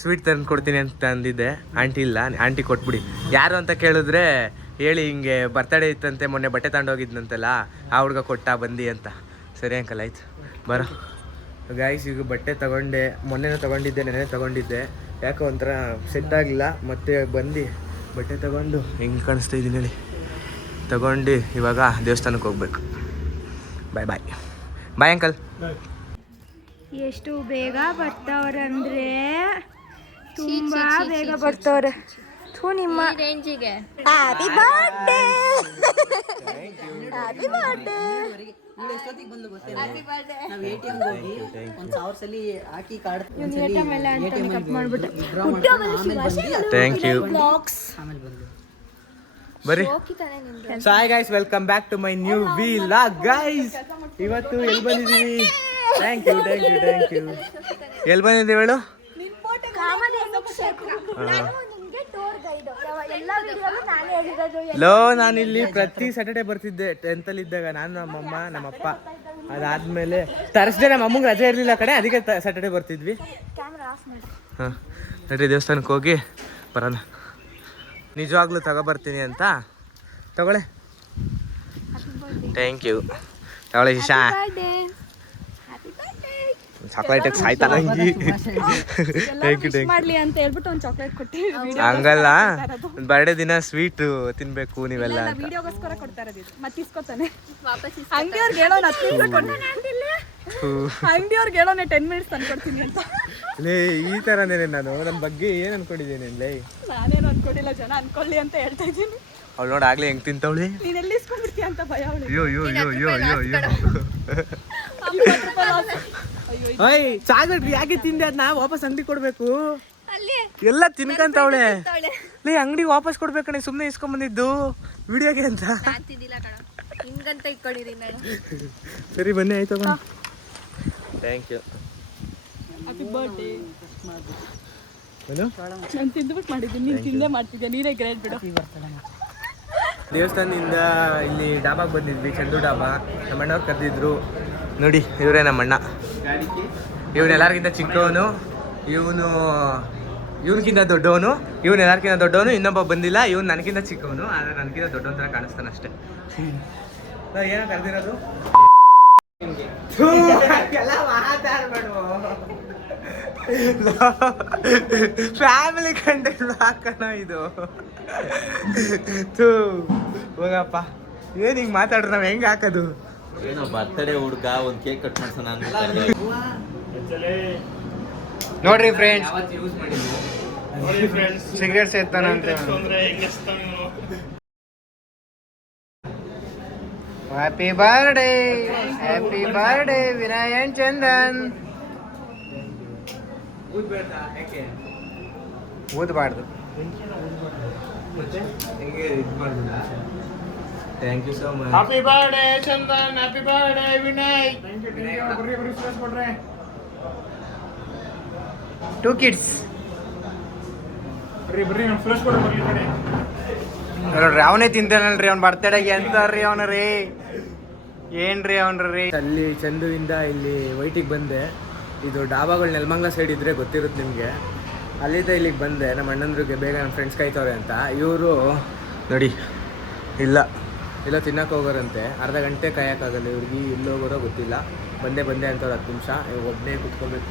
Sweet ತಂದು ಕೊಡ್ತೀನಿ ಅಂತ ಅಂದಿದ್ದೆ. ಆಂಟಿ ಇಲ್ಲ, ಆಂಟಿ ಕೊಟ್ಬಿಡಿ. ಯಾರು ಅಂತ ಕೇಳಿದ್ರೆ ಹೇಳಿ, ಹಿಂಗೆ ಬರ್ತಡೇ ಇತ್ತಂತೆ, ಮೊನ್ನೆ ಬಟ್ಟೆ ತಗೊಂಡೋಗಿದ್ನಂತಲ್ಲ, ಆ ಹುಡುಗ ಕೊಟ್ಟ ಬಂದು ಅಂತ. ಸರಿ ಅಂಕಲ್, ಆಯ್ತು ಬರೋ. ಗಾಯ್ಸ್, ಈಗ ಬಟ್ಟೆ ತಗೊಂಡೆ, ಮೊನ್ನೆನೂ ತಗೊಂಡಿದ್ದೆ, ನೆನೆ ತಗೊಂಡಿದ್ದೆ. ಯಾಕೋ ಒಂಥರ ಸೆಟ್ ಆಗಲಿಲ್ಲ. ಮತ್ತೆ ಬಂದು ಬಟ್ಟೆ ತಗೊಂಡು ಹೆಂಗೆ ಕಾಣಿಸ್ತಾ ಇದ್ದೀನಿ ಹೇಳಿ, ತಗೊಂಡು ಇವಾಗ ದೇವಸ್ಥಾನಕ್ಕೆ ಹೋಗ್ಬೇಕು. Bye bye bye uncle. ಎಷ್ಟು ಬೇಗ ಬರ್ತಾವ್ರೆ ಅಂದರೆ ತುಂಬಾ ಬೇಗ ಬರ್ತಾವ್ರೆ. ನಿಮ್ಮ ರೇಂಜಿಗೆ happy birthday, happy birthday. Thank you. ಬರ್ರಿ. So hi guys, welcome back to my new vlog. Guys, ಇವತ್ತು ಎಲ್ಲಿ ಬಂದಿದ್ದೀವಿ? Thank you. ಎಲ್ಲಿ ಬಂದಿದ್ದೀವಿ ಹೇಳು? ಲೋ, ನಾನಿಲ್ಲಿ ಪ್ರತಿ ಸ್ಯಾಟರ್ಡೆ ಬರ್ತಿದ್ದೆ 10th ಇದ್ದಾಗ, ನಾನು, ನಮ್ಮಮ್ಮ, ನಮ್ಮಪ್ಪ. ಅದಾದ್ಮೇಲೆ ಥರ್ಸ್ಡೇ ನಮ್ಮ ಅಮ್ಮಂಗೆ ರಜೆ ಇರಲಿಲ್ಲ ಕಡೆ, ಅದಕ್ಕೆ ಸ್ಯಾಟರ್ಡೆ ಬರ್ತಿದ್ವಿ. ಹಾಂ, ನಡ್ರಿ ದೇವಸ್ಥಾನಕ್ಕೆ ಹೋಗಿ ಬರೋಣ. ನಿಜವಾಗ್ಲೂ ತಗೊಬರ್ತೀನಿ ಅಂತ. ತಗೊಳ್ಳೆ. Thank you. ತಗೊಳ್ಳೆ ಶಿಶಾ. ಚಾಕ್ಲೇಟ್ ಸಾಯ್ತಾ ನಂಗೆ. ಹಂಗಲ್ಲ, ಬರ್ಡೇ ದಿನ ಸ್ವೀಟ್ ತಿನ್ಬೇಕು ನೀವೆಲ್ಲ. ಈ ತರನೇ ನಾನು ನನ್ನ ಬಗ್ಗೆ ಏನ್ ಅನ್ಕೊಂಡಿದ್ದೀನಿ? ನಾನೇನು ಅನ್ಕೊಂಡಿಲ್ಲ, ಜನ ಅನ್ಕೊಳ್ಳಿ ಅಂತ ಹೇಳ್ತಾ ಇದ್ದೀನಿ. ಅವಳು ನೋಡಿ ಆಗ್ಲೇ ಹೆಂಗ್ ತಿಂತವಳಿ. ನೀನೆಲ್ಲಿ ಇಸ್ಕೊಂಡ್ಬಿಡ್ತೀಯ ಅಂತ ಭಯ ಅವಳಿಗೆ. ಚಾಕ್ಲೇಟ್ ಯಾಕೆ ತಿಂದೆ? ಅದನ್ನ ವಾಪಸ್ ಅಂಗಡಿ ಕೊಡ್ಬೇಕು. ಎಲ್ಲ ತಿನ್ಕಂತವಳೆ. ಲೇ, ಅಂಗಡಿ ವಾಪಸ್ ಕೊಡ್ಬೇಕಣೆ, ಸುಮ್ನೆ ಇಸ್ಕೊಂಡ್ ಬಂದಿದ್ದು ವಿಡಿಯೋಗೆ ಅಂತ. ಸರಿ ಬನ್ನಿ, ಆಯ್ತು. Thank you. Happy birthday. ನಾನು ತಿಂದ್ಬಿಟ್ಟು ಮಾಡಿದ್ದೀನಿ, ನೀನು ತಿಂದೇ ಮಾಡ್ತಿದ್ಯಾ. ನೀನೇ ಗ್ರೇಟ್ ಬಿಡು. ದೇವಸ್ಥಾನದಿಂದ ಇಲ್ಲಿ ಡಾಬಾಗೆ ಬಂದಿದ್ವಿ, ಚಂದು ಡಾಬಾ. ನಮ್ಮ ಅಣ್ಣವ್ರು ಕರೆದಿದ್ರು. ನೋಡಿ, ಇವರೇ ನಮ್ಮ ಅಣ್ಣ. ಇವನು ಎಲ್ಲರಿಗಿಂತ ಚಿಕ್ಕವನು, ಇವನಿಗಿಂತ ದೊಡ್ಡವನು, ಇವನು ಎಲ್ಲರಿಗಿಂತ ದೊಡ್ಡವನು. ಇನ್ನೊಬ್ಬ ಬಂದಿಲ್ಲ, ಇವನು ನನಗಿಂತ ಚಿಕ್ಕವನು, ಆದರೆ ನನಗಿಂತ ದೊಡ್ಡವನ ಥರ ಕಾಣಿಸ್ತಾನೆ ಅಷ್ಟೇ. ಏನೋ ಕರೆದಿರೋದು? ಫ್ಯಾಮಿಲಿ ಕಂಟೆಂಟ್ ಹಾಕೋಣ ಇದು. ಹೋಗಪ್ಪ, ಏನ್ ಹಿಂಗ್ ಮಾತಾಡ್ರೆ ನಾವ್ ಹೆಂಗ್ ಹಾಕೋದು? ಏನೋ ಬರ್ತಡೇ ಹುಡ್ಗ ಒಂದ್ ಕೇಕ್ ಕಟ್ ಮಾಡ್ಸೋಣ ಅಂತ. ನೋಡ್ರಿ ಫ್ರೆಂಡ್ಸ್, ಸಿಗರೇಟ್ ಸೇರ್ತಾನ ಅಂತ. Happy birthday, happy birthday Vinay and Chandan. ಊದ್ಬಾರ್ದು. Thank you so much. Happy birthday Chandan, happy birthday Vinay. Two kids. ನೋಡ್ರಿ, ಅವನೇ ತಿಂತಾನಲ್ರಿ ಅವ್ನ ಬರ್ತಡೇಗೆ. ಅಂತಾರ್ರಿ ಅವನ ರೀ, ಏನ್ರಿ ಅವನ್ರಿ. ಅಲ್ಲಿ ಚಂದುವಿಂದ ಇಲ್ಲಿ ವೈಟಿಗೆ ಬಂದೆ. ಇದು ಡಾಬಾಗಳು ನೆಲಮಂಗಲ ಸೈಡ್ ಇದ್ರೆ ಗೊತ್ತಿರುತ್ತೆ ನಿಮಗೆ. ಅಲ್ಲಿಂದ ಇಲ್ಲಿಗೆ ಬಂದೆ. ನಮ್ಮ ಅಣ್ಣಂದ್ರಿಗೆ ಬೇಗ ನನ್ನ ಫ್ರೆಂಡ್ಸ್ ಕಾಯ್ತವ್ರೆ ಅಂತ. ಇವರು ನೋಡಿ, ಇಲ್ಲ ತಿನ್ನಕ್ಕೆ ಹೋಗೋರಂತೆ. ಅರ್ಧ ಗಂಟೆ ಕಾಯೋಕ್ಕಾಗಲ್ಲ ಇವ್ರಿಗೆ. ಇಲ್ಲಿ ಹೋಗೋರೋ ಗೊತ್ತಿಲ್ಲ. ಬಂದೆ ಅಂತವ್ರು 10 ನಿಮಿಷ. ಒಬ್ಬನೇ ಕುತ್ಕೊಬೇಕು.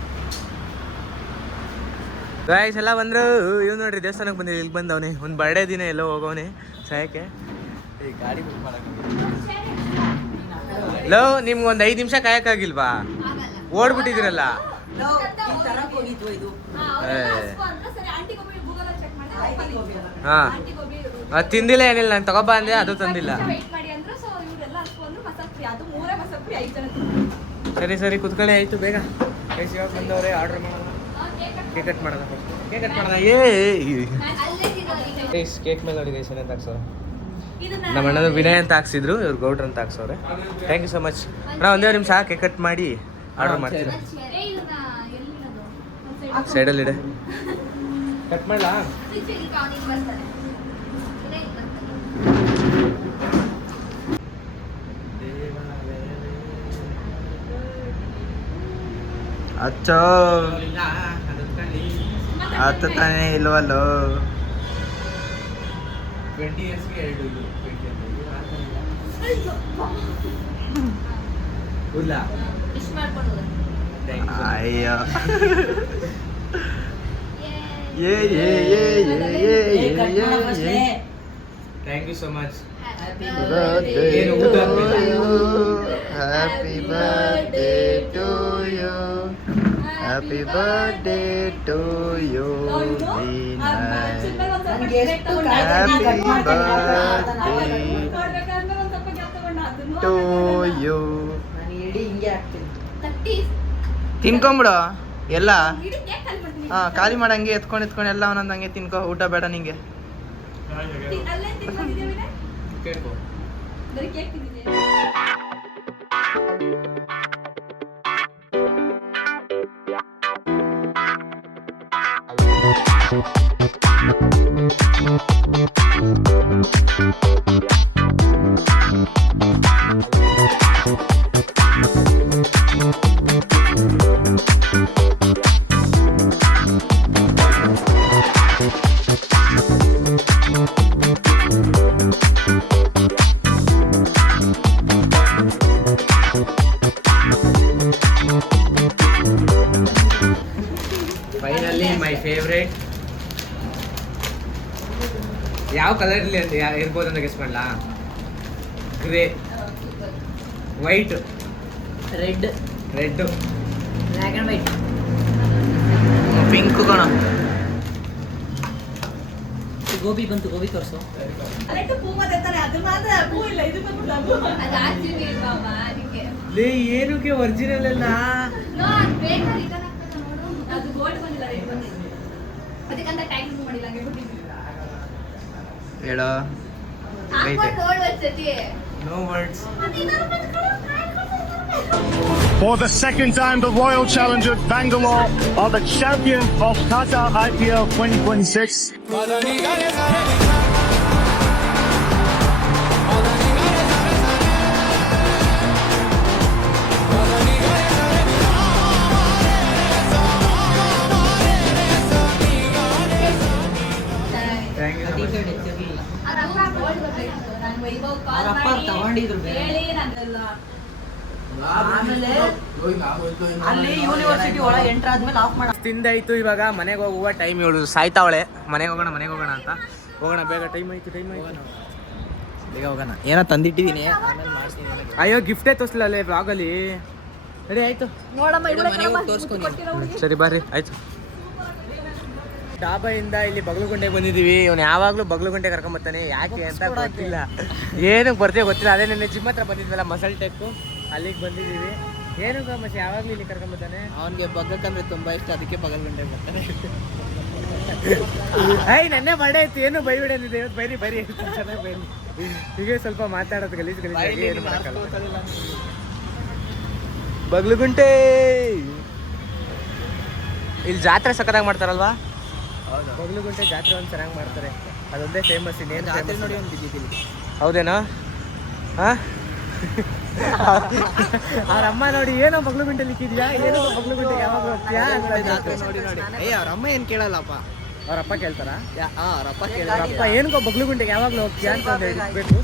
ಗಾಯ್ಸ್ ಎಲ್ಲ ಬಂದರು. ಇವ್ ನೋಡ್ರಿ, ದೇವಸ್ಥಾನಕ್ಕೆ ಬಂದಿಲ್ಲ, ಇಲ್ಲಿ ಬಂದವನೇ. ಒಂದು ಬರ್ಡೇ ದಿನ ಎಲ್ಲೋ ಹೋಗೋನೆ ಸಾಯಕ್ಕೆ. ಗಾಡಿ ಬುಕ್ ಮಾಡಕ್ಕೆ ಲೋ, ನಿಮ್ಗೆ ಒಂದು 5 ನಿಮಿಷ ಕಾಯಕ್ಕಾಗಿಲ್ವಾ? ಓಡ್ಬಿಟ್ಟಿದ್ದೀರಲ್ಲ. ಹಾಂ, ಅದು ತಿಂದಿಲ್ಲ, ಏನಿಲ್ಲ. ನಾನು ತಗೊಬ ಅಂದೆ, ಅದು ತಂದಿಲ್ಲ. ಸರಿ ಕುತ್ಕೊಳ್ಳಿ, ಆಯಿತು ಬೇಗ. ಇವಾಗ ಬಂದವ್ರೆ, ಆರ್ಡ್ರ್ ಮಾಡೋಣ. ಕೇಕ್ ಕಟ್ ಮಾಡೋಣ. ಕೇಕ್ ಮೇಲೆ ಅವ್ರಿಗೆ ಹೆಸರು ಅಂತ ಹಾಕ್ಸೋರು. ನಮ್ಮ ಅಣ್ಣನ ವಿನಯ್ ಅಂತ ಹಾಕ್ಸಿದ್ರು, ಇವ್ರು ಗೌಡ್ರ ಅಂತ ಹಾಕ್ಸವ್ರೆ. Thank you so much. ನಾವು ಒಂದೇ ನಿಮಿಷ ಕೇಕ್ ಕಟ್ ಮಾಡಿ ಆರ್ಡರ್ ಮಾಡ್ತೀವಿ. ಸೈಡಲ್ಲಿಡೆ ಕಟ್ ಮಾಡಲಾ? ಅಚ್ಚೋ ಹತ್ತು ತಾನೇ ಇಲ್ವಲ್ಲೋ. 20 ಇಯರ್ಸ್ಗೆ 2 ಇದು 20 ಅಂತ ಇಲ್ಲ. ಇಷ್ಟು ಮಾಡ್ಕೊಂಡು ಹೋಗೋದು. ಅಯ್ಯೋ ಏ ಥ್ಯಾಂಕ್ ಯು ಸೋ ಮಚ್. ಏನು ಊಟ happy birthday to you, happy birthday to you, happy birthday to you. ತಿನ್ಕೊಂಬಿಡು ಎಲ್ಲ. ಹಾ, ಖಾಲಿ ಮಾಡಂಗೆ ಎತ್ಕೊಂಡು ಎಲ್ಲ ಒಂದೊಂದು ಹಂಗೆ ತಿನ್ಕೊ. ಊಟ ಬೇಡ ನಿಂಗೆ. ಕೇಳ್ಕೊ. Finally my favourite. ಯಾವ ಕಲರ್ ಇರಲಿ ಅಂತ ಇರ್ಬೋದು ಅಂತ ಗೆಸ್ ಮಾಡಲಾ? Grey, white, red, black and white, pink ಕಣ. ಗೋಬಿ ಬಂತು, ಗೋಬಿ ತೋರಿಸು. ಲೇ ಏನಕ್ಕೆ ಒರಿಜಿನಲ್ ಅಲ್ಲ? ಹೇಳೋ. No words. For the second time, the Royal Challengers Bangalore are the champion of Tata IPL 2026. Thank you. ಅವರಪ್ಪ ತಗೊಂಡಿದ್ರು ಬೇರೆ. ಆಮೇಲೆ ಅಲ್ಲಿ ಯೂನಿವರ್ಸಿಟಿ ಒಳಗೆ ಎಂಟ್ರ್ ಆದ್ಮೇಲೆ ಆಫ್ ಮಾಡ. ತಿಂದಾಯ್ತು, ಇವಾಗ ಮನೆಗೆ ಹೋಗುವ ಟೈಮ್. ಇವಳು ಸಾಯ್ತಾವಳೆ. ಮನೆಗೆ ಹೋಗೋಣ ಅಂತ. ಹೋಗೋಣ ಬೇಗ, ಟೈಮ್ ಆಯ್ತು. ಬೇಗ ಹೋಗೋಣ. ಏನೋ ತಂದಿಟ್ಟಿದ್ದೀನಿ, ಆಮೇಲೆ ಮಾಡ್ತೀನಿ. ಅಯ್ಯೋ ಗಿಫ್ಟೇ ತೋರಿಸಲಿಲ್ಲ ಅಲ್ಲೇ ಬ್ಲಾಗಲ್ಲಿ. ರೆಡಿ ಆಯ್ತು, ಸರಿ ಬರ್ರಿ ಆಯ್ತು. ಡಾಬಾಯಿಂದ ಇಲ್ಲಿ ಬಗಲುಗುಂಟೆಗೆ ಬಂದಿದ್ದೀವಿ. ಇವನು ಯಾವಾಗಲೂ ಬಗಲುಗುಂಟೆ ಕರ್ಕೊಂಬರ್ತಾನೆ, ಯಾಕೆ ಅಂತ ಗೊತ್ತಿಲ್ಲ, ಏನಕ್ಕೆ ಬರ್ತೀವಿ ಗೊತ್ತಿಲ್ಲ. ಅದೇ ನೆನ್ನೆ ಜಿಮ್ ಹತ್ರ ಬಂದಿದ್ವಲ್ಲ, ಮಸಲ್ ಟೆಕ್ಕು, ಅಲ್ಲಿಗೆ ಬಂದಿದ್ದೀವಿ. ಏನಕ್ಕೆ ಮತ್ತೆ ಯಾವಾಗಲೂ ಇಲ್ಲಿ ಕರ್ಕೊಂಬರ್ತಾನೆ. ಅವನಿಗೆ ಬಗ್ಗಕ್ಕಂದ್ರೆ ತುಂಬಾ ಇಷ್ಟ, ಅದಕ್ಕೆ ಬಗಲ್ಗಂಟೆ ಬರ್ತಾನೆ. ನೆನ್ನೆ ಬರ್ಡೇ ಇತ್ತು, ಏನು ಬೈಬಿಡಿ ಅಂದಿದೆ. ಇವತ್ತು ಬೈರಿ ಚೆನ್ನಾಗಿ ಬೈರಿ. ಹೀಗೆ ಸ್ವಲ್ಪ ಮಾತಾಡೋದು ಗಲೀಜ್ ಏನು ಮಾಡಕ್ಕಲ್ಲ. ಬಗಲುಗುಂಟೆ ಇಲ್ಲಿ ಜಾತ್ರೆ ಸಖತ್ತಾಗಿ ಮಾಡ್ತಾರಲ್ವಾ? ಬಗಲುಗುಂಟೆ ಜಾತ್ರೆ ಒಂದು ಚೆನ್ನಾಗಿ ಮಾಡ್ತಾರೆ, ಅದೊಂದೇ ಫೇಮಸ್. ಇನ್ನೇನು ಜಾತ್ರೆ ನೋಡಿ ಒಂದು ಬಿದ್ದಿದ್ದೀನಿ. ಹೌದೇನೋ? ಹಾಂ, ಅವ್ರ ಅಮ್ಮ ನೋಡಿ ಏನೋ ಬಗಲುಗುಂಟೆ ಲಿಕ್ಕಿದ್ಯಾ, ಏನೋ ಬಗಲುಗುಂಟೆ ಯಾವಾಗ ಹೋಗ್ತೀಯಾ ಅಂತ ನೋಡಿ. ಅವ್ರ ಅಮ್ಮ ಏನ್ ಕೇಳಲ್ಲಪ್ಪ, ಅವ್ರ ಅಪ್ಪ ಕೇಳ್ತಾರ. ಅವ್ರ ಅಪ್ಪ ಏನಕ್ಕೋ ಬಗಲುಗುಂಟೆಗೆ ಯಾವಾಗಲೂ ಹೋಗ್ತೀಯಾ ಅಂತ ಹೇಳ್ಬೇಕು.